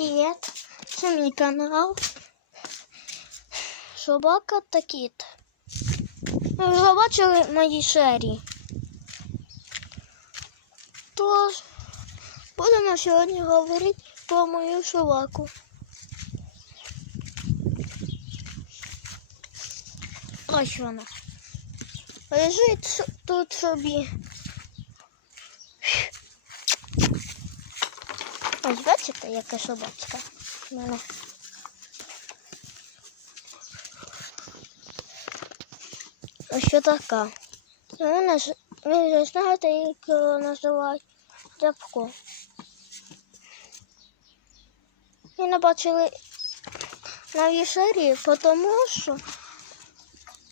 Привет! Це мій канал. Собака та кіт. Ви вже бачили мої серії. Тож, будемо сьогодні говорити про мою собаку. Ось вона. Лежить тут собі. Ось бачите, яка собачка в мене. Ось що така. Вона ж, знаєте, як називають Дябко. Ви не бачили нові серії, тому що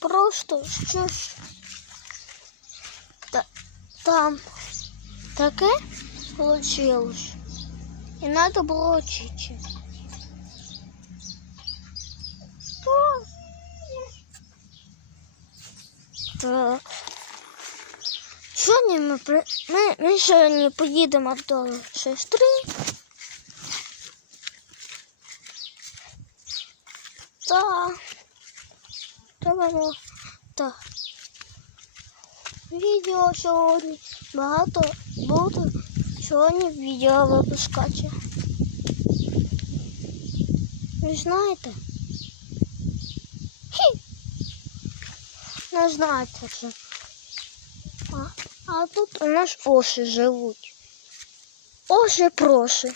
просто щось там таке вийшло. І треба було вчити. Так. Сьогодні ми, при... ми, ми сьогодні поїдемо до сестри. Та треба так. Відео сьогодні багато буду сьогодні відео випускати. Ви знаєте? Хі! Не знаєте це. А, а тут у нас оси живуть. Оси проси.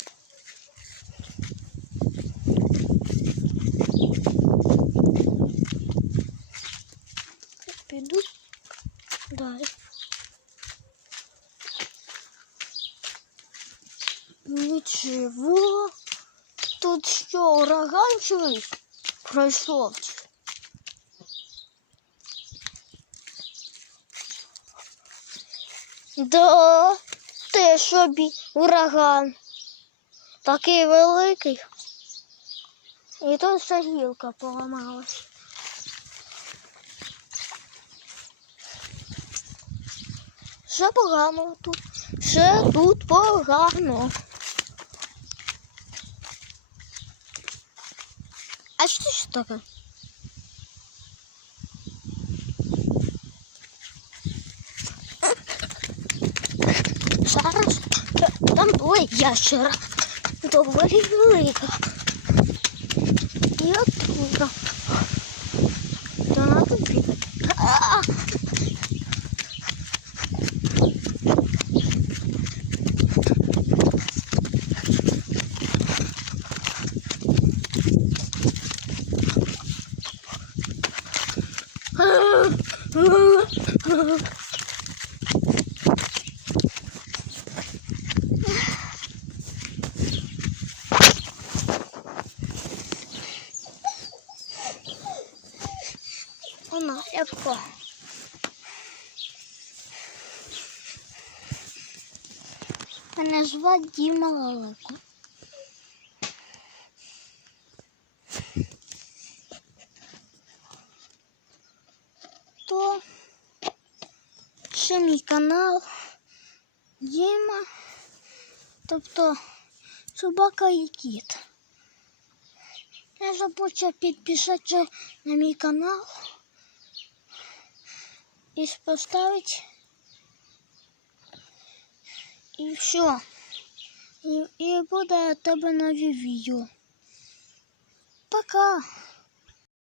Нічого. Тут що, ураган чийсь пройшов? Да, ти собі ураган. Такий великий. І тут ще гілка поламалась. Все погано тут. Все тут погано. А що це таке? Зараз та- там була ящера. Доволі велика. І отрута. Вона яка. Мене звати Діма Лалико. Ще мій канал Діма, тобто собака і кіт. Не забудьте підписатися на мій канал і поставить і все. І, і буде у тебе нові відео. Пока.